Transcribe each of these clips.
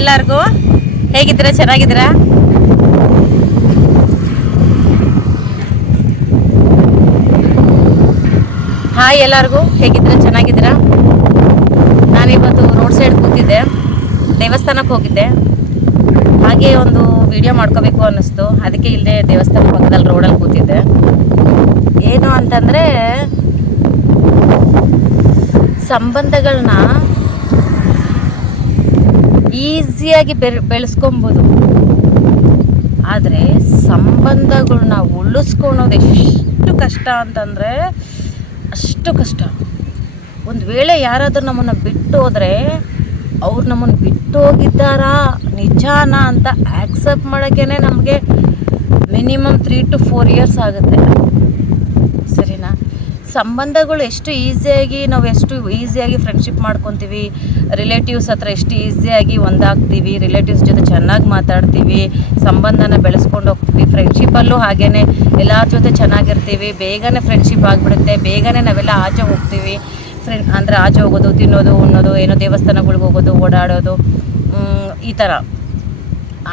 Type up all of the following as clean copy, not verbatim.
ಎಲ್ಲರಿಗೂ, ಹೇಗಿದ್ದೀರಾ? ಚೆನ್ನಾಗಿದ್ದೀರಾ? ಹಾಯ್ ಎಲ್ಲರಿಗೂ, ಹೇಗಿದ್ದೀರಾ? ಚೆನ್ನಾಗಿದ್ದೀರಾ? ನಾನಿವತ್ತು ರೋಡ್ ಸೈಡ್ ಕೂತಿದ್ದೆ, ದೇವಸ್ಥಾನಕ್ಕೆ ಹೋಗಿದ್ದೆ. ಹಾಗೆ ಒಂದು ವಿಡಿಯೋ ಮಾಡ್ಕೋಬೇಕು ಅನ್ನಿಸ್ತು, ಅದಕ್ಕೆ ಇಲ್ಲೇ ದೇವಸ್ಥಾನ ಪಕ್ಕದಲ್ಲಿ ರೋಡಲ್ಲಿ ಕೂತಿದ್ದೆ. ಏನು ಅಂತಂದರೆ, ಸಂಬಂಧಗಳನ್ನ ಈಸಿಯಾಗಿ ಬೆಳೆಸ್ಕೊಬೋದು, ಆದರೆ ಸಂಬಂಧಗಳನ್ನ ಉಳಿಸ್ಕೊಳೋದು ಎಷ್ಟು ಕಷ್ಟ ಅಂತಂದರೆ ಅಷ್ಟು ಕಷ್ಟ. ಒಂದು ವೇಳೆ ಯಾರಾದರೂ ನಮ್ಮನ್ನು ಬಿಟ್ಟು ಹೋದರೆ, ಅವ್ರು ನಮ್ಮನ್ನು ಬಿಟ್ಟು ಹೋಗಿದ್ದಾರಾ ನಿಜಾನ ಅಂತ ಆ್ಯಕ್ಸೆಪ್ಟ್ ಮಾಡೋಕ್ಕೇ ನಮಗೆ ಮಿನಿಮಮ್ 3 to 4 years ಆಗುತ್ತೆ. ಸರಿನಾ? ಸಂಬಂಧಗಳು ಎಷ್ಟು ಈಸಿಯಾಗಿ ಫ್ರೆಂಡ್ಶಿಪ್ ಮಾಡ್ಕೊತೀವಿ, ರಿಲೇಟಿವ್ಸ್ ಹತ್ರ ಎಷ್ಟು ಈಸಿಯಾಗಿ ಒಂದಾಗ್ತೀವಿ, ರಿಲೇಟಿವ್ಸ್ ಜೊತೆ ಚೆನ್ನಾಗಿ ಮಾತಾಡ್ತೀವಿ, ಸಂಬಂಧನ ಬೆಳೆಸ್ಕೊಂಡು ಹೋಗ್ತೀವಿ. ಫ್ರೆಂಡ್ಶಿಪ್ಪಲ್ಲೂ ಹಾಗೇ ಎಲ್ಲರ ಜೊತೆ ಚೆನ್ನಾಗಿರ್ತೀವಿ, ಬೇಗನೆ ಫ್ರೆಂಡ್ಶಿಪ್ ಆಗಿಬಿಡುತ್ತೆ, ಬೇಗನೆ ನಾವೆಲ್ಲ ಆಚೆ ಹೋಗ್ತೀವಿ. ಅಂದರೆ ಆಚೆ ಹೋಗೋದು, ತಿನ್ನೋದು, ಉಣ್ಣೋದು, ಏನೋ ದೇವಸ್ಥಾನಗಳಿಗೆ ಹೋಗೋದು, ಓಡಾಡೋದು, ಈ ಥರ.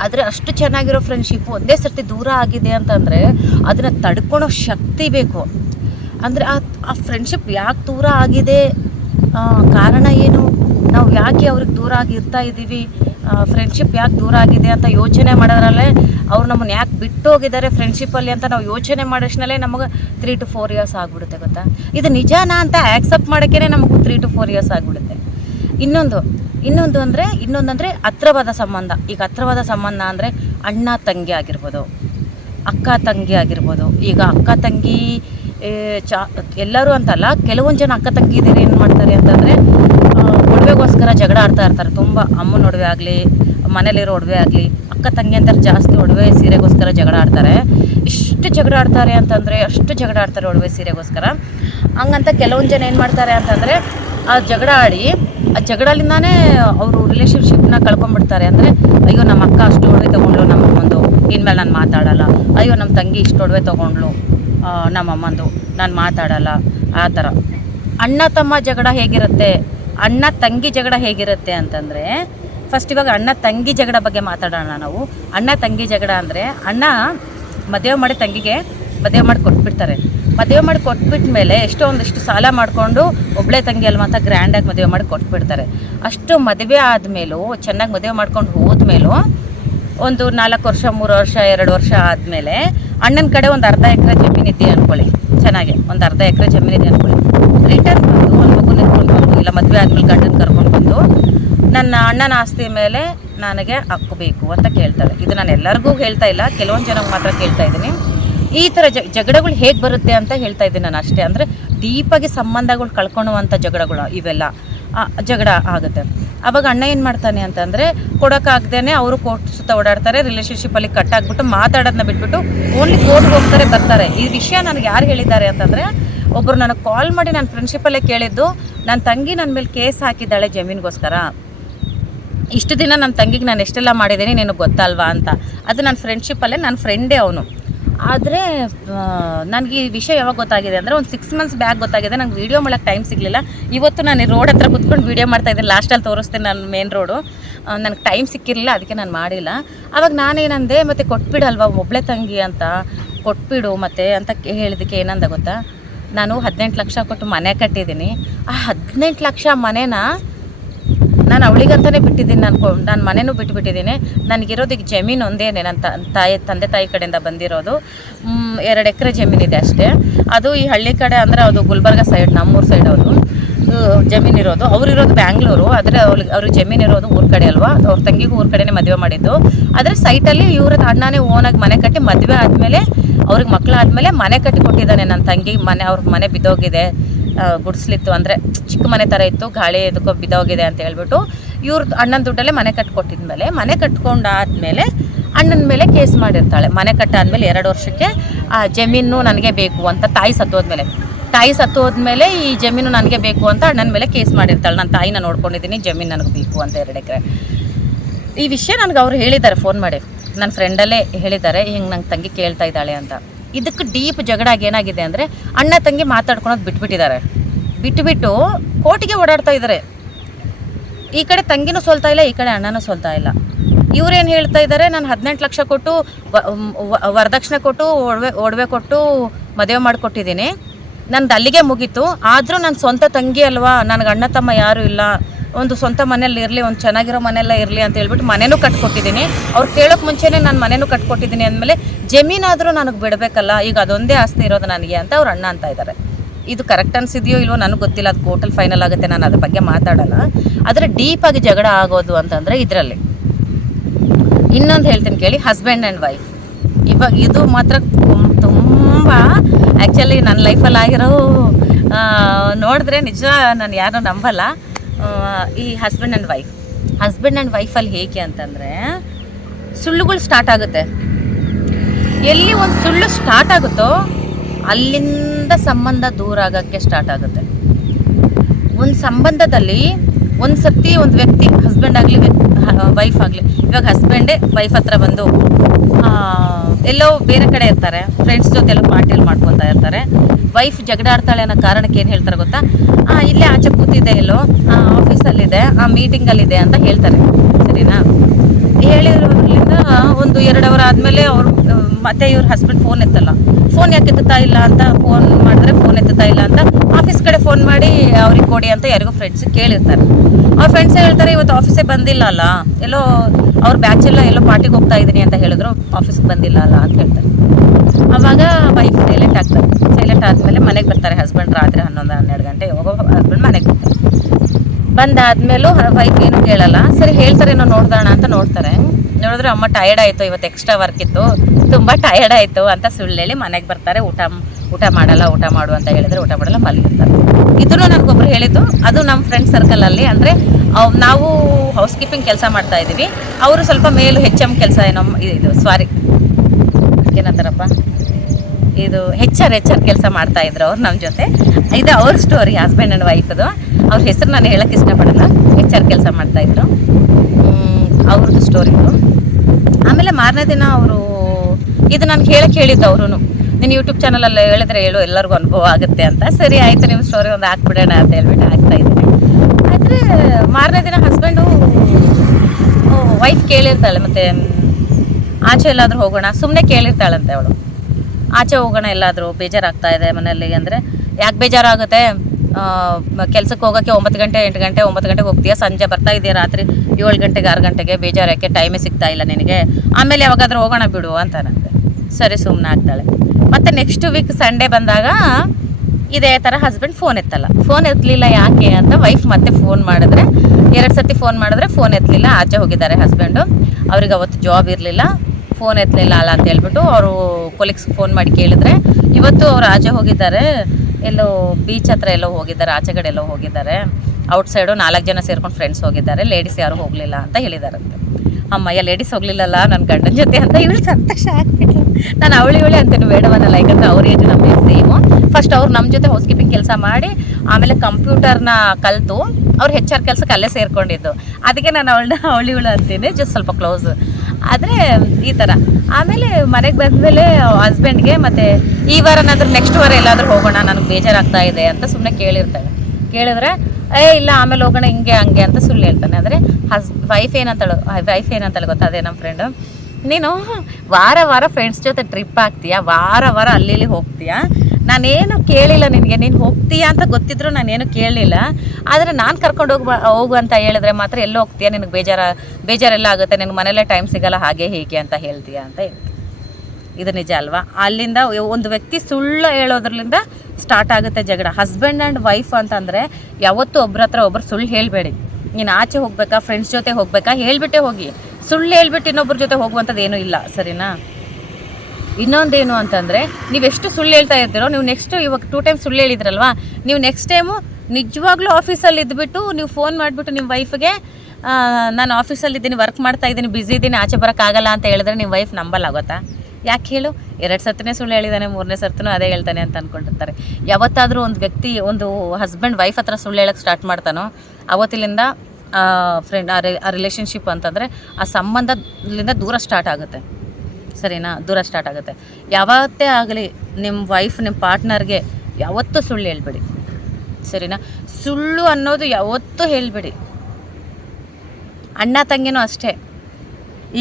ಆದರೆ ಅಷ್ಟು ಚೆನ್ನಾಗಿರೋ ಫ್ರೆಂಡ್ಶಿಪ್ಪು ಒಂದೇ ಸರ್ತಿ ದೂರ ಆಗಿದೆ ಅಂತಂದರೆ ಅದನ್ನು ತಡ್ಕೊಳೋ ಶಕ್ತಿ ಬೇಕು. ಅಂದರೆ ಆ ಫ್ರೆಂಡ್ಶಿಪ್ ಯಾಕೆ ದೂರ ಆಗಿದೆ, ಕಾರಣ ಏನು, ನಾವು ಯಾಕೆ ಅವ್ರಿಗೆ ದೂರ ಆಗಿರ್ತಾ ಇದ್ದೀವಿ, ಫ್ರೆಂಡ್ಶಿಪ್ ಯಾಕೆ ದೂರ ಆಗಿದೆ ಅಂತ ಯೋಚನೆ ಮಾಡೋದ್ರಲ್ಲೇ ಅವ್ರು ನಮ್ಮನ್ನು ಯಾಕೆ ಬಿಟ್ಟು ಹೋಗಿದ್ದಾರೆ ಫ್ರೆಂಡ್ಶಿಪ್ಪಲ್ಲಿ ಅಂತ ನಾವು ಯೋಚನೆ ಮಾಡೋಷ್ಟರಲ್ಲೇ ನಮಗೆ 3 to 4 years ಆಗಿಬಿಡುತ್ತೆ. ಗೊತ್ತಾ? ಇದು ನಿಜಾನ ಅಂತ ಆ್ಯಕ್ಸೆಪ್ಟ್ ಮಾಡೋಕ್ಕೇ ನಮಗೂ 3 to 4 years ಆಗಿಬಿಡುತ್ತೆ. ಇನ್ನೊಂದಂದರೆ ಹತ್ರವಾದ ಸಂಬಂಧ. ಈಗ ಹತ್ರವಾದ ಸಂಬಂಧ ಅಂದರೆ ಅಣ್ಣ ತಂಗಿ ಆಗಿರ್ಬೋದು, ಅಕ್ಕ ತಂಗಿ ಆಗಿರ್ಬೋದು. ಈಗ ಅಕ್ಕ ತಂಗಿ ಎಲ್ಲರೂ ಅಂತಲ್ಲ, ಕೆಲವೊಂದು ಜನ ಅಕ್ಕ ತಂಗಿ ಇದ್ದೀರಿ ಏನು ಮಾಡ್ತಾರೆ ಅಂತಂದರೆ ಒಡವೆಗೋಸ್ಕರ ಜಗಳ ಆಡ್ತಾ ಇರ್ತಾರೆ. ತುಂಬ ಅಮ್ಮನ ಒಡವೆ ಆಗಲಿ, ಮನೇಲಿರೋ ಒಡವೆ ಆಗಲಿ, ಅಕ್ಕ ತಂಗಿ ಅಂತಾರೆ ಜಾಸ್ತಿ ಒಡವೆ ಸೀರೆಗೋಸ್ಕರ ಜಗಳ ಆಡ್ತಾರೆ. ಅಷ್ಟು ಜಗಳ ಆಡ್ತಾರೆ ಒಡವೆ ಸೀರೆಗೋಸ್ಕರ. ಹಂಗಂತ ಕೆಲವೊಂದು ಜನ ಏನು ಮಾಡ್ತಾರೆ ಅಂತಂದರೆ ಆ ಜಗಳಲಿಂದಾನೇ ಅವರು ರಿಲೇಷನ್ಶಿಪ್ನ ಕಳ್ಕೊಂಡ್ಬಿಡ್ತಾರೆ. ಅಂದರೆ ಅಯ್ಯೋ ನಮ್ಮ ಅಕ್ಕ ಅಷ್ಟು ಒಡವೆ ತೊಗೊಂಡ್ಲು ನಮ್ಮಮ್ಮಂದು, ಇನ್ಮೇಲೆ ನಾನು ಮಾತಾಡಲ್ಲ. ಅಯ್ಯೋ ನಮ್ಮ ತಂಗಿ ಇಷ್ಟು ಒಡವೆ ತೊಗೊಂಡ್ಲು ನಮ್ಮಮ್ಮಂದು, ನಾನು ಮಾತಾಡಲ್ಲ. ಆ ಥರ ಅಣ್ಣ ತಂಗಿ ಜಗಳ ಹೇಗಿರುತ್ತೆ ಅಂತಂದರೆ, ಫಸ್ಟ್ ಇವಾಗ ಅಣ್ಣ ತಂಗಿ ಜಗಳ ಬಗ್ಗೆ ಮಾತಾಡೋಣ ನಾವು. ಅಣ್ಣ ತಂಗಿ ಜಗಳ ಅಂದರೆ, ಅಣ್ಣ ಮದುವೆ ಮಾಡಿ ತಂಗಿಗೆ ಮದುವೆ ಮಾಡಿ ಕೊಟ್ಬಿಡ್ತಾರೆ. ಮದುವೆ ಮಾಡಿ ಕೊಟ್ಬಿಟ್ಟ ಮೇಲೆ ಒಂದಿಷ್ಟು ಸಾಲ ಮಾಡಿಕೊಂಡು ಒಬ್ಬಳೇ ತಂಗಿ ಅಲ್ವ ಅಂತ ಗ್ರ್ಯಾಂಡಾಗಿ ಮದುವೆ ಮಾಡಿ ಕೊಟ್ಬಿಡ್ತಾರೆ. ಅಷ್ಟು ಮದುವೆ ಆದಮೇಲೂ, ಚೆನ್ನಾಗಿ ಮದುವೆ ಮಾಡ್ಕೊಂಡು ಹೋದ್ಮೇಲೂ ಒಂದು 4 ವರ್ಷ, 3 ವರ್ಷ, 2 ವರ್ಷ ಆದಮೇಲೆ ಅಣ್ಣನ ಕಡೆ ಒಂದು ಅರ್ಧ ಎಕರೆ ಜಮೀನಿದೆ ಅಂದ್ಕೊಳ್ಳಿ, ಚೆನ್ನಾಗಿ ಒಂದು ಅರ್ಧ ಎಕರೆ ಜಮೀನಿದೆ ಅಂದ್ಕೊಳ್ಳಿ. ರಿಟರ್ನ್ ಬಂದು ಒಂದು ಮಗು ಎತ್ಕೊಂಡು ಬಂದು, ಇಲ್ಲ ಮದುವೆ ಆದಮೇಲೆ ಗಂಡನ ಕರ್ಕೊಂಡು ಬಂದು, ನನ್ನ ಅಣ್ಣನ ಆಸ್ತಿ ಮೇಲೆ ನನಗೆ ಹಕ್ಕು ಬೇಕು ಅಂತ ಕೇಳ್ತಾಳೆ. ಇದು ನಾನು ಎಲ್ಲರಿಗೂ ಹೇಳ್ತಾ ಇಲ್ಲ, ಕೆಲವೊಂದು ಜನಕ್ಕೆ ಮಾತ್ರ ಕೇಳ್ತಾ ಇದ್ದೀನಿ. ಈ ಥರ ಜಗಳಗಳು ಹೇಗೆ ಬರುತ್ತೆ ಅಂತ ಹೇಳ್ತಾ ಇದ್ದೀನಿ ನಾನು ಅಷ್ಟೇ. ಅಂದರೆ ಡೀಪಾಗಿ ಸಂಬಂಧಗಳು ಕಳ್ಕೊಳ್ಳುವಂಥ ಜಗಳಗಳು ಇವೆಲ್ಲ ಜಗಳ ಆಗುತ್ತೆ. ಆವಾಗ ಅಣ್ಣ ಏನು ಮಾಡ್ತಾನೆ ಅಂತಂದರೆ, ಕೊಡೋಕ್ಕಾಗ್ದೇ ಅವರು ಕೋರ್ಟ್ ಸುತ್ತ ಓಡಾಡ್ತಾರೆ, ರಿಲೇಷನ್ಶಿಪ್ಪಲ್ಲಿ ಕಟ್ ಆಗಿಬಿಟ್ಟು ಮಾತಾಡೋದನ್ನ ಬಿಟ್ಬಿಟ್ಟು ಓನ್ಲಿ ಕೋರ್ಟ್ಗೆ ಹೋಗ್ತಾರೆ, ಬರ್ತಾರೆ. ಈ ವಿಷಯ ನನಗೆ ಯಾರು ಹೇಳಿದ್ದಾರೆ ಅಂತಂದರೆ, ಒಬ್ಬರು ನನಗೆ ಕಾಲ್ ಮಾಡಿ ನಾನು ಫ್ರೆಂಡ್ಶಿಪ್ಪಲ್ಲೇ ಕೇಳಿದ್ದು, ನನ್ನ ತಂಗಿ ನನ್ನ ಮೇಲೆ ಕೇಸ್ ಹಾಕಿದ್ದಾಳೆ ಜಮೀನಿಗೋಸ್ಕರ, ಇಷ್ಟು ದಿನ ನನ್ನ ತಂಗಿಗೆ ನಾನು ಎಷ್ಟೆಲ್ಲ ಮಾಡಿದ್ದೀನಿ ನಿನಗೆ ಗೊತ್ತಲ್ವಾ ಅಂತ. ಅದು ನನ್ನ ಫ್ರೆಂಡ್ಶಿಪ್ಪಲ್ಲೇ, ನನ್ನ ಫ್ರೆಂಡೇ ಅವನು. ಆದರೆ ನನಗೆ ಈ ವಿಷಯ ಯಾವಾಗ ಗೊತ್ತಾಗಿದೆ ಅಂದರೆ, ಒಂದು 6 months ಬ್ಯಾಕ್ ಗೊತ್ತಾಗಿದೆ. ನಂಗೆ ವೀಡಿಯೋ ಮಾಡೋಕ್ಕೆ ಟೈಮ್ ಸಿಗಲಿಲ್ಲ. ಇವತ್ತು ನಾನು ರೋಡ್ ಹತ್ರ ಕುತ್ಕೊಂಡು ವೀಡಿಯೋ ಮಾಡ್ತಾಯಿದ್ದೀನಿ, ಲಾಸ್ಟಲ್ಲಿ ತೋರಿಸ್ತೀನಿ ನಾನು ಮೇನ್ ರೋಡು. ನನಗೆ ಟೈಮ್ ಸಿಕ್ಕಿರಲಿಲ್ಲ, ಅದಕ್ಕೆ ನಾನು ಮಾಡಿಲ್ಲ. ಆವಾಗ ನಾನೇನಂದೆ, ಮತ್ತು ಕೊಟ್ಬಿಡಲ್ವ ಒಬ್ಬಳೇ ತಂಗಿ ಅಂತ, ಕೊಟ್ಬಿಡು ಮತ್ತೆ ಅಂತ ಹೇಳಿದಕ್ಕೆ ಏನಂದ ಗೊತ್ತಾ, ನಾನು 18 ಲಕ್ಷ ಕೊಟ್ಟು ಮನೆ ಕಟ್ಟಿದ್ದೀನಿ. ಆ 18 ಲಕ್ಷ ಮನೇನ ನಾನು ಅವಳಿಗಂತಲೇ ಬಿಟ್ಟಿದ್ದೀನಿ. ನಾನು ಮನೆಯೂ ಬಿಟ್ಟುಬಿಟ್ಟಿದ್ದೀನಿ. ನನಗಿರೋದಕ್ಕೆ ಜಮೀನು ಒಂದೇನೆ, ನನ್ನ ತಂದೆ ತಾಯಿ ಕಡೆಯಿಂದ ಬಂದಿರೋದು 2 ಎಕರೆ ಜಮೀನಿದೆ ಅಷ್ಟೇ. ಅದು ಈ ಹಳ್ಳಿ ಕಡೆ ಅಂದರೆ ಅದು ಗುಲ್ಬರ್ಗ ಸೈಡ್, ನಮ್ಮೂರು ಸೈಡ್ ಅವರು ಜಮೀನಿರೋದು. ಅವರಿರೋದು ಬ್ಯಾಂಗ್ಳೂರು, ಆದರೆ ಅವ್ರಿಗೆ ಜಮೀನಿರೋದು ಊರ ಕಡೆ ಅಲ್ವಾ. ಅವ್ರ ತಂಗಿಗೂ ಊರ ಕಡೆನೇ ಮದುವೆ ಮಾಡಿದ್ದು. ಆದರೆ ಸೈಟಲ್ಲಿ ಇವ್ರ ಅಣ್ಣನೇ ಓನಾಗಿ ಮನೆ ಕಟ್ಟಿ, ಮದುವೆ ಆದಮೇಲೆ ಅವ್ರಿಗೆ ಮಕ್ಕಳಾದಮೇಲೆ ಮನೆ ಕಟ್ಟಿ ಕೊಟ್ಟಿದ್ದಾನೆ ನನ್ನ ತಂಗಿ. ಅವ್ರ ಮನೆ ಬಿದ್ದೋಗಿದೆ, ಗುಡಿಸ್ಲಿತ್ತು, ಅಂದರೆ ಚಿಕ್ಕ ಮನೆ ಥರ ಇತ್ತು, ಗಾಳಿ ಇದಕ್ಕೋ ಬಿದ್ದೋಗಿದೆ ಅಂತ ಹೇಳ್ಬಿಟ್ಟು ಇವ್ರ ಅಣ್ಣನ ದುಡ್ಡಲ್ಲೇ ಮನೆ ಕಟ್ಕೊಟ್ಟಿದ್ಮೇಲೆ, ಮನೆ ಕಟ್ಕೊಂಡಾದ್ಮೇಲೆ ಅಣ್ಣನ ಮೇಲೆ ಕೇಸ್ ಮಾಡಿರ್ತಾಳೆ. ಮನೆ ಕಟ್ಟಾದ್ಮೇಲೆ 2 ವರ್ಷಕ್ಕೆ ಆ ಜಮೀನು ನನಗೆ ಬೇಕು ಅಂತ, ತಾಯಿ ಸತ್ತೋದ್ಮೇಲೆ ಈ ಜಮೀನು ನನಗೆ ಬೇಕು ಅಂತ ಅಣ್ಣನ ಮೇಲೆ ಕೇಸ್ ಮಾಡಿರ್ತಾಳೆ. ನನ್ನ ತಾಯಿನ ನೋಡ್ಕೊಂಡಿದ್ದೀನಿ, ಜಮೀನು ನನಗೆ ಬೇಕು ಅಂತ 2 ಎಕರೆ. ಈ ವಿಷಯ ನನಗೆ ಅವ್ರು ಹೇಳಿದ್ದಾರೆ ಫೋನ್ ಮಾಡಿ, ನನ್ನ ಫ್ರೆಂಡಲ್ಲೇ ಹೇಳಿದ್ದಾರೆ, ಹಿಂಗೆ ನಂಗೆ ತಂಗಿ ಕೇಳ್ತಾ ಇದ್ದಾಳೆ ಅಂತ. ಇದಕ್ಕೆ ಡೀಪ್ ಜಗಳಾಗಿ ಏನಾಗಿದೆ ಅಂದರೆ, ಅಣ್ಣ ತಂಗಿ ಮಾತಾಡ್ಕೊಳೋದು ಬಿಟ್ಬಿಟ್ಟಿದ್ದಾರೆ. ಬಿಟ್ಟುಬಿಟ್ಟು ಕೋರ್ಟಿಗೆ ಓಡಾಡ್ತಾ ಇದ್ದಾರೆ. ಈ ಕಡೆ ತಂಗಿನೂ ಸೋಲ್ತಾ ಇಲ್ಲ, ಈ ಕಡೆ ಅಣ್ಣನೂ ಸೋಲ್ತಾ ಇಲ್ಲ. ಇವ್ರೇನು ಹೇಳ್ತಾ ಇದ್ದಾರೆ, ನಾನು 18 ಲಕ್ಷ ಕೊಟ್ಟು ವರದಕ್ಷಿಣೆ ಕೊಟ್ಟು ಒಡವೆ ಕೊಟ್ಟು ಮದುವೆ ಮಾಡಿಕೊಟ್ಟಿದ್ದೀನಿ, ನಂದು ಅಲ್ಲಿಗೆ ಮುಗೀತು. ಆದರೂ ನನ್ನ ಸ್ವಂತ ತಂಗಿ ಅಲ್ವಾ, ನನಗೆ ಅಣ್ಣ ತಮ್ಮ ಯಾರೂ ಇಲ್ಲ, ಒಂದು ಸ್ವಂತ ಮನೇಲಿ ಇರಲಿ, ಒಂದು ಚೆನ್ನಾಗಿರೋ ಮನೆಯಲ್ಲ ಇರಲಿ ಅಂತ ಹೇಳ್ಬಿಟ್ಟು ಮನೆಯೂ ಕಟ್ಕೊಟ್ಟಿದ್ದೀನಿ. ಅವ್ರು ಕೇಳೋಕ್ಕೆ ಮುಂಚೆನೇ ನಾನು ಮನೆಯೂ ಕಟ್ಕೊಟ್ಟಿದ್ದೀನಿ ಅಂದಮೇಲೆ ಜಮೀನಾದರೂ ನನಗೆ ಬಿಡಬೇಕಲ್ಲ, ಈಗ ಅದೊಂದೇ ಆಸ್ತಿ ಇರೋದು ನನಗೆ ಅಂತ ಅವ್ರು ಅಣ್ಣ ಅಂತ ಇದ್ದಾರೆ. ಇದು ಕರೆಕ್ಟ್ ಅನಿಸಿದೆಯೋ ಇಲ್ವೋ ನನಗೆ ಗೊತ್ತಿಲ್ಲ, ಅದು ಕೋರ್ಟಲ್ಲಿ ಫೈನಲ್ ಆಗುತ್ತೆ, ನಾನು ಅದ್ರ ಬಗ್ಗೆ ಮಾತಾಡಲ್ಲ. ಆದರೆ ಡೀಪಾಗಿ ಜಗಳ ಆಗೋದು ಅಂತಂದರೆ ಇದರಲ್ಲಿ. ಇನ್ನೊಂದು ಹೇಳ್ತೀನಿ ಕೇಳಿ, ಹಸ್ಬೆಂಡ್ ಆ್ಯಂಡ್ ವೈಫ್. ಇವಾಗ ಇದು ಮಾತ್ರ ತುಂಬ ಆ್ಯಕ್ಚುಲಿ ನನ್ನ ಲೈಫಲ್ಲಿ ಆಗಿರೋ ನೋಡಿದ್ರೆ ನಿಜ ನಾನು ಯಾರೂ ನಂಬಲ್ಲ. ಈ ಹಸ್ಬೆಂಡ್ ಆ್ಯಂಡ್ ವೈಫಲ್ಲಿ ಹೇಗೆ ಅಂತಂದರೆ ಸುಳ್ಳುಗಳು ಸ್ಟಾರ್ಟ್ ಆಗುತ್ತೆ. ಎಲ್ಲಿ ಒಂದು ಸುಳ್ಳು ಸ್ಟಾರ್ಟ್ ಆಗುತ್ತೋ ಅಲ್ಲಿಂದ ಸಂಬಂಧ ದೂರ ಆಗೋಕ್ಕೆ ಸ್ಟಾರ್ಟ್ ಆಗುತ್ತೆ. ಒಂದು ಸಂಬಂಧದಲ್ಲಿ ಒಂದು ಸತಿ ಒಂದು ವ್ಯಕ್ತಿ, ಹಸ್ಬೆಂಡ್ ಆಗಲಿ ವೈಫ್ ಆಗಲಿ, ಇವಾಗ ಹಸ್ಬೆಂಡೇ ವೈಫ್ ಹತ್ರ ಬಂದು ಎಲ್ಲೋ ಬೇರೆ ಕಡೆ ಇರ್ತಾರೆ, ಫ್ರೆಂಡ್ಸ್ ಜೊತೆ ಎಲ್ಲ ಪಾರ್ಟಿಯಲ್ಲಿ ಮಾಡ್ಕೊತಾ ಇರ್ತಾರೆ. ವೈಫ್ ಜಗಳ ಆಡ್ತಾಳೆ ಅನ್ನೋ ಕಾರಣಕ್ಕೆ ಏನು ಹೇಳ್ತಾರೆ ಗೊತ್ತಾ, ಇಲ್ಲೇ ಆಚೆ ಕೂತಿದ್ದೆ, ಎಲ್ಲೋ ಆಫೀಸಲ್ಲಿದೆ, ಮೀಟಿಂಗಲ್ಲಿದೆ ಅಂತ ಹೇಳ್ತಾರೆ. ಸರಿನಾ? ಹೇಳಿರೋದ್ರಿಂದ ಒಂದು 2 ಅವರ್ ಆದಮೇಲೆ ಅವರು ಮತ್ತೆ ಇವ್ರ ಹಸ್ಬೆಂಡ್ ಫೋನ್ ಯಾಕೆ ಎತ್ತುತ್ತಾ ಇಲ್ಲ ಅಂತ ಫೋನ್ ಮಾಡಿದ್ರೆ ಫೋನ್ ಎತ್ತುತ್ತಾ ಇಲ್ಲ ಅಂತ ಆಫೀಸ್ ಕಡೆ ಫೋನ್ ಮಾಡಿ ಅವ್ರಿಗೆ ಕೊಡಿ ಅಂತ ಯಾರಿಗೋ ಫ್ರೆಂಡ್ಸ್ ಕೇಳಿರ್ತಾರೆ. ಅವ್ರ ಫ್ರೆಂಡ್ಸ್ ಹೇಳ್ತಾರೆ, ಇವತ್ತು ಆಫೀಸಿಗೆ ಬಂದಿಲ್ಲ ಅಲ್ಲ, ಎಲ್ಲೋ ಅವ್ರ ಬ್ಯಾಚೆಲ್ಲ ಎಲ್ಲೋ ಪಾರ್ಟಿಗೆ ಹೋಗ್ತಾ ಇದ್ದೀನಿ ಅಂತ ಹೇಳಿದ್ರು, ಆಫೀಸ್ಗೆ ಬಂದಿಲ್ಲ ಅಲ್ಲ ಅಂತ ಹೇಳ್ತಾರೆ. ಆವಾಗ ವೈಫ್ ಸೈಲೆಂಟ್ ಆಗ್ತಾರೆ. ಸೈಲೆಂಟ್ ಆದಮೇಲೆ ಮನೆಗೆ ಬರ್ತಾರೆ ಹಸ್ಬೆಂಡ್. ರಾತ್ರಿ 11-12 ಗಂಟೆ ಯಾವಾಗ ಹಸ್ಬೆಂಡ್ ಮನೆಗೆ ಬರ್ತಾರೆ. ಬಂದಾದ್ಮೇಲೂ ವೈಫ್ ಏನು ಕೇಳಲ್ಲ. ಸರಿ ಹೇಳ್ತಾರೆ, ನಾವು ನೋಡ್ದಾಣ ಅಂತ ನೋಡ್ತಾರೆ. ನೋಡಿದ್ರೆ ಅಮ್ಮ ಟಯರ್ಡ್ ಆಯಿತು, ಇವತ್ತು ಎಕ್ಸ್ಟ್ರಾ ವರ್ಕ್ ಇತ್ತು, ತುಂಬ ಟಯರ್ಡ್ ಆಯಿತು ಅಂತ ಸುಳ್ಳು ಹೇಳಿ ಮನೆಗೆ ಬರ್ತಾರೆ. ಊಟ ಮಾಡಲ್ಲ, ಊಟ ಮಾಡು ಅಂತ ಹೇಳಿದ್ರೆ ಊಟ ಮಾಡಲ್ಲ, ಮಲಗಿರ್ತಾರೆ. ಇದನ್ನು ನನಗೊಬ್ರು ಹೇಳಿದ್ದು, ಅದು ನಮ್ಮ ಫ್ರೆಂಡ್ ಸರ್ಕಲಲ್ಲಿ. ಅಂದರೆ ನಾವು ಹೌಸ್ ಕೀಪಿಂಗ್ ಕೆಲಸ ಮಾಡ್ತಾ ಇದ್ದೀವಿ, ಅವರು ಸ್ವಲ್ಪ ಮೇಲು HM ಕೆಲಸ ಏನೋ ಏನಂತಾರಪ್ಪ, ಇದು ಹೆಚ್ ಆರ್ ಕೆಲಸ ಮಾಡ್ತಾಯಿದ್ರು ಅವ್ರು ನಮ್ಮ ಜೊತೆ. ಇದು ಅವ್ರ ಸ್ಟೋರಿ, ಹಸ್ಬೆಂಡ್ ಆ್ಯಂಡ್ ವೈಫದು. ಅವ್ರ ಹೆಸರು ನಾನು ಹೇಳೋಕ್ಕೆ ಇಷ್ಟಪಡಲ್ಲ. HR ಕೆಲಸ ಮಾಡ್ತಾಯಿದ್ರು, ಅವ್ರದ್ದು ಸ್ಟೋರಿ ಇದು. ಆಮೇಲೆ ಮಾರನೇ ದಿನ ಅವರು ಇದು ನಾನು ಹೇಳಿದ್ದು ಅವರು, ನೀನು ಯೂಟ್ಯೂಬ್ ಚಾನಲಲ್ಲಿ ಹೇಳಿದ್ರೆ ಹೇಳು, ಎಲ್ಲರಿಗೂ ಅನುಭವ ಆಗುತ್ತೆ ಅಂತ. ಸರಿ ಆಯಿತು, ನಿಮ್ಮ ಸ್ಟೋರಿ ಒಂದು ಹಾಕ್ಬಿಡೋಣ ಅಂತ ಹೇಳ್ಬಿಟ್ಟು ಹಾಕ್ತಾಯಿದ್ದೀನಿ. ಆದರೆ ಮಾರನೇ ದಿನ ಹಸ್ಬೆಂಡು ವೈಫ್ ಕೇಳಿರ್ತಾಳೆ, ಮತ್ತು ಆಚೆ ಎಲ್ಲಾದರೂ ಹೋಗೋಣ, ಸುಮ್ಮನೆ ಕೇಳಿರ್ತಾಳಂತೆ ಅವಳು, ಆಚೆ ಹೋಗೋಣ ಎಲ್ಲಾದರೂ, ಬೇಜಾರಾಗ್ತಾ ಇದೆ ಮನೆಯಲ್ಲಿ. ಅಂದರೆ ಯಾಕೆ ಬೇಜಾರಾಗುತ್ತೆ, ಕೆಲಸಕ್ಕೆ ಹೋಗೋಕ್ಕೆ 9 ಗಂಟೆ 8 ಗಂಟೆ 9 ಗಂಟೆಗೆ ಹೋಗ್ತೀಯಾ, ಸಂಜೆ ಬರ್ತಾ ಇದೆಯಾ ರಾತ್ರಿ 7 ಗಂಟೆಗೆ 6 ಗಂಟೆಗೆ, ಬೇಜಾರು ಯಾಕೆ, ಟೈಮೇ ಸಿಗ್ತಾ ಇಲ್ಲ ನಿನಗೆ, ಆಮೇಲೆ ಯಾವಾಗಾದ್ರೂ ಹೋಗೋಣ ಬಿಡು ಅಂತಾನಂತೆ. ಸರಿ ಸುಮ್ಮನೆ ಆಗ್ತಾಳೆ. ಮತ್ತು ನೆಕ್ಸ್ಟ್ ವೀಕ್ ಸಂಡೇ ಬಂದಾಗ ಇದೇ ಥರ ಹಸ್ಬೆಂಡ್ ಫೋನ್ ಎತ್ತಲಿಲ್ಲ ಯಾಕೆ ಅಂತ ವೈಫ್ ಮತ್ತೆ ಫೋನ್ ಮಾಡಿದ್ರೆ, 2 ಸತಿ ಫೋನ್ ಮಾಡಿದ್ರೆ ಫೋನ್ ಎತ್ತಲಿಲ್ಲ. ಆಚೆ ಹೋಗಿದ್ದಾರೆ ಹಸ್ಬೆಂಡು, ಅವ್ರಿಗೆ ಅವತ್ತು ಜಾಬ್ ಇರಲಿಲ್ಲ, ಫೋನ್ ಎತ್ತಲಿಲ್ಲ ಅಲ್ಲ ಅಂತ ಹೇಳ್ಬಿಟ್ಟು ಅವರು ಕೊಲೀಗ್ಸ್ಗೆ ಫೋನ್ ಮಾಡಿ ಕೇಳಿದ್ರೆ, ಇವತ್ತು ಅವ್ರು ಆಚೆ ಹೋಗಿದ್ದಾರೆ, ಎಲ್ಲೋ ಬೀಚ್ ಹತ್ರ ಎಲ್ಲೋ ಹೋಗಿದ್ದಾರೆ, ಆಚೆಗಡೆ ಎಲ್ಲೋ ಹೋಗಿದ್ದಾರೆ, ಔಟ್ಸೈಡು 4 ಜನ ಸೇರ್ಕೊಂಡು ಫ್ರೆಂಡ್ಸ್ ಹೋಗಿದ್ದಾರೆ, ಲೇಡೀಸ್ ಯಾರು ಹೋಗಲಿಲ್ಲ ಅಂತ ಹೇಳಿದಾರಂತೆ. ಅಮ್ಮಯ್ಯ, ಲೇಡೀಸ್ ಹೋಗಲಿಲ್ಲಲ್ಲ ನನ್ನ ಗಂಡನ ಜೊತೆ ಅಂತ ಇವಳು ಸಂತೋಷ ಆಗ್ಬಿಟ್ಟು, ನಾನು ಅವಳಿ ಅಂತೀನಿ ಬೇಡವನ್ನಲ್ಲ, ಯಾಕಂದರೆ ಅವ್ರ ಏಜು ನಮ್ಮ ಸೇಮು. ಫಸ್ಟ್ ಅವ್ರು ನಮ್ಮ ಜೊತೆ ಹೌಸ್ ಕೀಪಿಂಗ್ ಕೆಲಸ ಮಾಡಿ ಆಮೇಲೆ ಕಂಪ್ಯೂಟರ್ನ ಕಲಿತು ಅವ್ರು HR ಕೆಲಸಕ್ಕೆ ಅಲ್ಲೇ ಸೇರ್ಕೊಂಡಿದ್ದು, ಅದಕ್ಕೆ ನಾನು ಅವಳಿವಳು ಅಂತೀನಿ, ಜಸ್ಟ್ ಸ್ವಲ್ಪ ಕ್ಲೋಸ್. ಆದರೆ ಈ ಥರ ಆಮೇಲೆ ಮನೆಗೆ ಬಂದಮೇಲೆ ಹಸ್ಬೆಂಡ್ಗೆ ಮತ್ತು ಈ ವಾರನಾದರೂ ನೆಕ್ಸ್ಟ್ ವಾರ ಎಲ್ಲಾದರೂ ಹೋಗೋಣ, ನನಗೆ ಬೇಜಾರಾಗ್ತಾ ಇದೆ ಅಂತ ಸುಮ್ಮನೆ ಕೇಳಿದ್ರೆ ಇಲ್ಲ ಆಮೇಲೆ ಹೋಗೋಣ ಹಿಂಗೆ ಹಂಗೆ ಅಂತ ಸುಳ್ಳು ಹೇಳ್ತಾನೆ. ಆದರೆ ವೈಫ್ ಏನಂತಾಳೆ ಗೊತ್ತಾ, ಅದೇ ನಮ್ಮ ಫ್ರೆಂಡು, ನೀನು ವಾರ ಫ್ರೆಂಡ್ಸ್ ಜೊತೆ ಟ್ರಿಪ್ ಆಗ್ತೀಯಾ, ವಾರ ಅಲ್ಲಿ ಹೋಗ್ತೀಯಾ, ನಾನೇನು ಕೇಳಿಲ್ಲ ನಿನಗೆ, ನೀನು ಹೋಗ್ತೀಯಾ ಅಂತ ಗೊತ್ತಿದ್ರು ನಾನೇನು ಕೇಳಲಿಲ್ಲ, ಆದರೆ ನಾನು ಕರ್ಕೊಂಡು ಹೋಗು ಅಂತ ಹೇಳಿದ್ರೆ ಮಾತ್ರ ಎಲ್ಲೋ ಹೋಗ್ತೀಯಾ, ನಿನಗೆ ಬೇಜಾರೆಲ್ಲ ಆಗುತ್ತೆ, ನಿನಗೆ ಮನೇಲೇ ಟೈಮ್ ಸಿಗಲ್ಲ, ಹಾಗೆ ಹೀಗೆ ಅಂತ ಹೇಳ್ತೀಯಾ ಅಂತ ಹೇಳ್ತೀನಿ. ಇದು ನಿಜ ಅಲ್ವಾ? ಅಲ್ಲಿಂದ ಒಂದು ವ್ಯಕ್ತಿ ಸುಳ್ಳು ಹೇಳೋದ್ರಲ್ಲಿಂದ ಸ್ಟಾರ್ಟ್ ಆಗುತ್ತೆ ಜಗಳ. ಹಸ್ಬೆಂಡ್ ಆ್ಯಂಡ್ ವೈಫ್ ಅಂತಂದರೆ ಯಾವತ್ತೂ ಒಬ್ರ ಹತ್ರ ಒಬ್ಬರು ಸುಳ್ಳು ಹೇಳಬೇಡಿ. ನೀನು ಆಚೆ ಹೋಗಬೇಕಾ, ಫ್ರೆಂಡ್ಸ್ ಜೊತೆ ಹೋಗಬೇಕಾ, ಹೇಳಿಬಿಟ್ಟೇ ಹೋಗಿ. ಸುಳ್ಳು ಹೇಳ್ಬಿಟ್ಟು ಇನ್ನೊಬ್ಬರ ಜೊತೆ ಹೋಗುವಂಥದ್ದು ಏನೂ ಇಲ್ಲ, ಸರಿನಾ? ಇನ್ನೊಂದೇನು ಅಂತಂದರೆ, ನೀವೆಷ್ಟು ಸುಳ್ಳು ಹೇಳ್ತಾ ಇರ್ತೀರೋ, ನೀವು ನೆಕ್ಸ್ಟು ಇವಾಗ 2 ಟೈಮ್ ಸುಳ್ಳು ಹೇಳಿದ್ರಲ್ವಾ, ನೀವು ನೆಕ್ಸ್ಟ್ ಟೈಮು ನಿಜವಾಗ್ಲೂ ಆಫೀಸಲ್ಲಿ ಇದ್ದುಬಿಟ್ಟು ನೀವು ಫೋನ್ ಮಾಡಿಬಿಟ್ಟು ನಿಮ್ಮ ವೈಫ್ಗೆ ನಾನು ಆಫೀಸಲ್ಲಿದ್ದೀನಿ, ವರ್ಕ್ ಮಾಡ್ತಾ ಇದ್ದೀನಿ, ಬ್ಯುಸಿ ಇದ್ದೀನಿ, ಆಚೆ ಬರೋಕ್ಕಾಗಲ್ಲ ಅಂತ ಹೇಳಿದ್ರೆ ನಿಮ್ಮ ವೈಫ್ ನಂಬಲ್ಲಾಗುತ್ತಾ? ಯಾಕೆ ಹೇಳು? 2 ಸರ್ತಿನೇ ಸುಳ್ಳು ಹೇಳಿದ್ದಾನೆ, 3ನೇ ಸರ್ತಿನೂ ಅದೇ ಹೇಳ್ತಾನೆ ಅಂತ ಅಂದ್ಕೊಂಡಿರ್ತಾರೆ. ಯಾವತ್ತಾದರೂ ಒಂದು ವ್ಯಕ್ತಿ ಒಂದು ಹಸ್ಬೆಂಡ್ ವೈಫ್ ಹತ್ರ ಸುಳ್ಳು ಹೇಳೋಕ್ಕೆ ಸ್ಟಾರ್ಟ್ ಮಾಡ್ತಾನೋ ಅವತ್ತಿಲಿಂದ ಆ ರಿಲೇಷನ್ಶಿಪ್ ಅಂತಂದರೆ ಆ ಸಂಬಂಧದಿಂದ ದೂರ ಸ್ಟಾರ್ಟ್ ಆಗುತ್ತೆ, ಸರಿನಾ? ದೂರ ಸ್ಟಾರ್ಟ್ ಆಗುತ್ತೆ. ಯಾವತ್ತೇ ಆಗಲಿ ನಿಮ್ಮ ವೈಫ್, ನಿಮ್ಮ ಪಾರ್ಟ್ನರ್ಗೆ ಯಾವತ್ತೂ ಸುಳ್ಳು ಹೇಳ್ಬೇಡಿ, ಸರಿನಾ? ಸುಳ್ಳು ಅನ್ನೋದು ಯಾವತ್ತೂ ಹೇಳಬೇಡಿ. ಅಣ್ಣ ತಂಗಿನೂ ಅಷ್ಟೇ.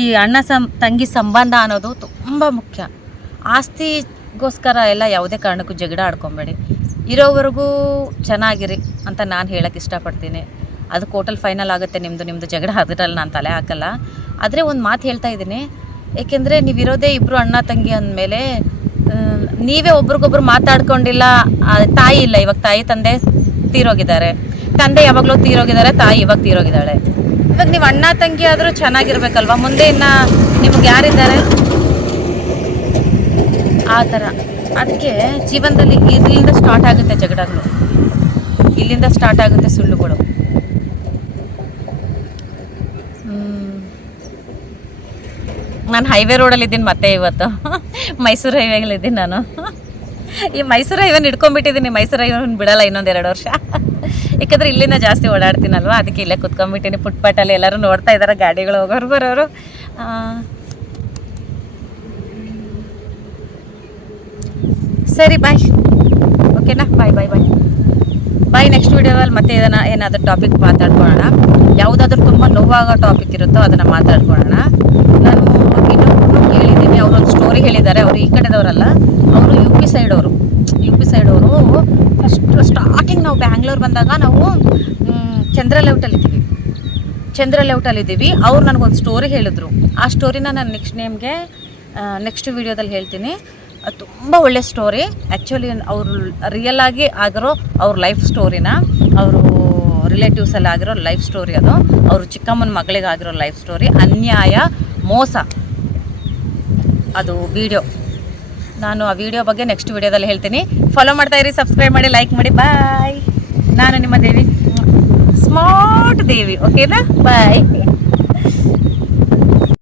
ಈ ಅಣ್ಣ ತಂಗಿ ಸಂಬಂಧ ಅನ್ನೋದು ತುಂಬ ಮುಖ್ಯ. ಆಸ್ತಿಗೋಸ್ಕರ ಎಲ್ಲ ಯಾವುದೇ ಕಾರಣಕ್ಕೂ ಜಗಳ ಆಡ್ಕೊಬೇಡಿ. ಇರೋವರೆಗೂ ಚೆನ್ನಾಗಿರಿ ಅಂತ ನಾನು ಹೇಳೋಕ್ಕೆ ಇಷ್ಟಪಡ್ತೀನಿ. ಅದು ಕೋರ್ಟಲ್ಲಿ ಫೈನಲ್ ಆಗುತ್ತೆ ನಿಮ್ಮದು ಜಗಳ, ಅದರಲ್ಲಿ ನಾನು ತಲೆ ಹಾಕಲ್ಲ. ಆದರೆ ಒಂದು ಮಾತು ಹೇಳ್ತಾ ಇದ್ದೀನಿ, ಏಕೆಂದರೆ ನೀವಿರೋದೇ ಇಬ್ಬರು ಅಣ್ಣ ತಂಗಿ ಅಂದಮೇಲೆ ನೀವೇ ಒಬ್ರಿಗೊಬ್ರು ಮಾತಾಡ್ಕೊಂಡಿಲ್ಲ. ತಾಯಿ ಇಲ್ಲ, ಇವಾಗ ತಾಯಿ ತಂದೆ ತೀರೋಗಿದ್ದಾರೆ. ತಂದೆ ಯಾವಾಗಲೂ ತೀರೋಗಿದ್ದಾರೆ, ತಾಯಿ ಇವಾಗ ತೀರೋಗಿದ್ದಾಳೆ. ಇವಾಗ ನೀವು ಅಣ್ಣ ತಂಗಿ ಆದರೂ ಚೆನ್ನಾಗಿರ್ಬೇಕಲ್ವ. ಮುಂದೆ ಇನ್ನು ನಿಮ್ಗೆ ಯಾರಿದ್ದಾರೆ ಆ ಥರ. ಅದಕ್ಕೆ ಜೀವನದಲ್ಲಿ ಇಲ್ಲಿಂದ ಸ್ಟಾರ್ಟ್ ಆಗುತ್ತೆ ಜಗಳಗಳು, ಇಲ್ಲಿಂದ ಸ್ಟಾರ್ಟ್ ಆಗುತ್ತೆ ಸುಳ್ಳುಗಳು. ನಾನು ಹೈವೇ ರೋಡಲ್ಲಿದ್ದೀನಿ ಮತ್ತೆ ಇವತ್ತು ಮೈಸೂರು ಹೈವೇಗಲ್ಲಿದ್ದೀನಿ ನಾನು. ಈ ಮೈಸೂರು ಹೈವೇನ ಹಿಡ್ಕೊಂಡ್ಬಿಟ್ಟಿದ್ದೀನಿ. ಮೈಸೂರು ಹೈವೇನ ಬಿಡಲ್ಲ ಇನ್ನೊಂದು 2 ವರ್ಷ. ಯಾಕಂದರೆ ಇಲ್ಲಿಂದ ಜಾಸ್ತಿ ಓಡಾಡ್ತೀನಲ್ವ, ಅದಕ್ಕೆ ಇಲ್ಲೇ ಕುತ್ಕೊಂಡ್ಬಿಟ್ಟಿನಿ. ಫುಟ್ಪಾಟಲ್ಲಿ ಎಲ್ಲರೂ ನೋಡ್ತಾ ಇದ್ದಾರೆ, ಗಾಡಿಗಳು ಹೋಗೋರು ಬರೋರು. ಸರಿ ಬಾಯ್, ಓಕೆನಾ? ಬಾಯ್ ಬಾಯ್ ಬಾಯ್ ಬಾಯ್. ನೆಕ್ಸ್ಟ್ ವೀಡಿಯೋದಲ್ಲಿ ಮತ್ತೆ ಏನಾದರೂ ಟಾಪಿಕ್ ಮಾತಾಡ್ಕೊಳ್ಳೋಣ. ಯಾವುದಾದ್ರೂ ತುಂಬ ನೋವಾಗೋ ಟಾಪಿಕ್ ಇರುತ್ತೋ ಅದನ್ನು ಮಾತಾಡ್ಕೊಳ್ಳೋಣ. ನಾನು ಇನ್ನೊಬ್ಬರು ಕೇಳಿದ್ದೀನಿ, ಅವರೊಂದು ಸ್ಟೋರಿ ಹೇಳಿದ್ದಾರೆ. ಅವರು ಈ ಕಡೆದವರಲ್ಲ, ಅವರು ಯು ಪಿ ಸೈಡವರು. ಸ್ಟಾರ್ಟಿಂಗ್ ನಾವು ಬ್ಯಾಂಗ್ಳೂರ್ ಬಂದಾಗ ನಾವು ಚಂದ್ರ ಲೇಔಟಲ್ಲಿದ್ದೀವಿ. ಅವ್ರು ನನಗೊಂದು ಸ್ಟೋರಿ ಹೇಳಿದ್ರು. ಆ ಸ್ಟೋರಿನ ನಾನು ನೆಕ್ಸ್ಟ್ ವೀಡಿಯೋದಲ್ಲಿ ಹೇಳ್ತೀನಿ. ತುಂಬ ಒಳ್ಳೆ ಸ್ಟೋರಿ. ಆ್ಯಕ್ಚುಲಿ ಅವರು ರಿಯಲ್ ಆಗಿ ಆಗಿರೋ ಅವ್ರ ಲೈಫ್ ಸ್ಟೋರಿನ, ಅವರು ರಿಲೇಟಿವ್ಸಲ್ಲಿ ಆಗಿರೋ ಲೈಫ್ ಸ್ಟೋರಿ ಅದು. ಅವರು ಚಿಕ್ಕಮ್ಮನ ಮಗಳಿಗೆ ಆಗಿರೋ ಲೈಫ್ ಸ್ಟೋರಿ, ಅನ್ಯಾಯ, ಮೋಸ, ಅದು ವಿಡಿಯೋ. ನಾನು ಆ ವಿಡಿಯೋ ಬಗ್ಗೆ ನೆಕ್ಸ್ಟ್ ವಿಡಿಯೋದಲ್ಲಿ ಹೇಳ್ತೀನಿ. ಫಾಲೋ ಮಾಡ್ತಾಯಿರಿ, ಸಬ್ಸ್ಕ್ರೈಬ್ ಮಾಡಿ, ಲೈಕ್ ಮಾಡಿ. ಬಾಯ್. ನಾನು ನಿಮ್ಮ ದೇವಿ, ಸ್ಮಾರ್ಟ್ ದೇವಿ. ಓಕೆನಾ? ಬಾಯ್.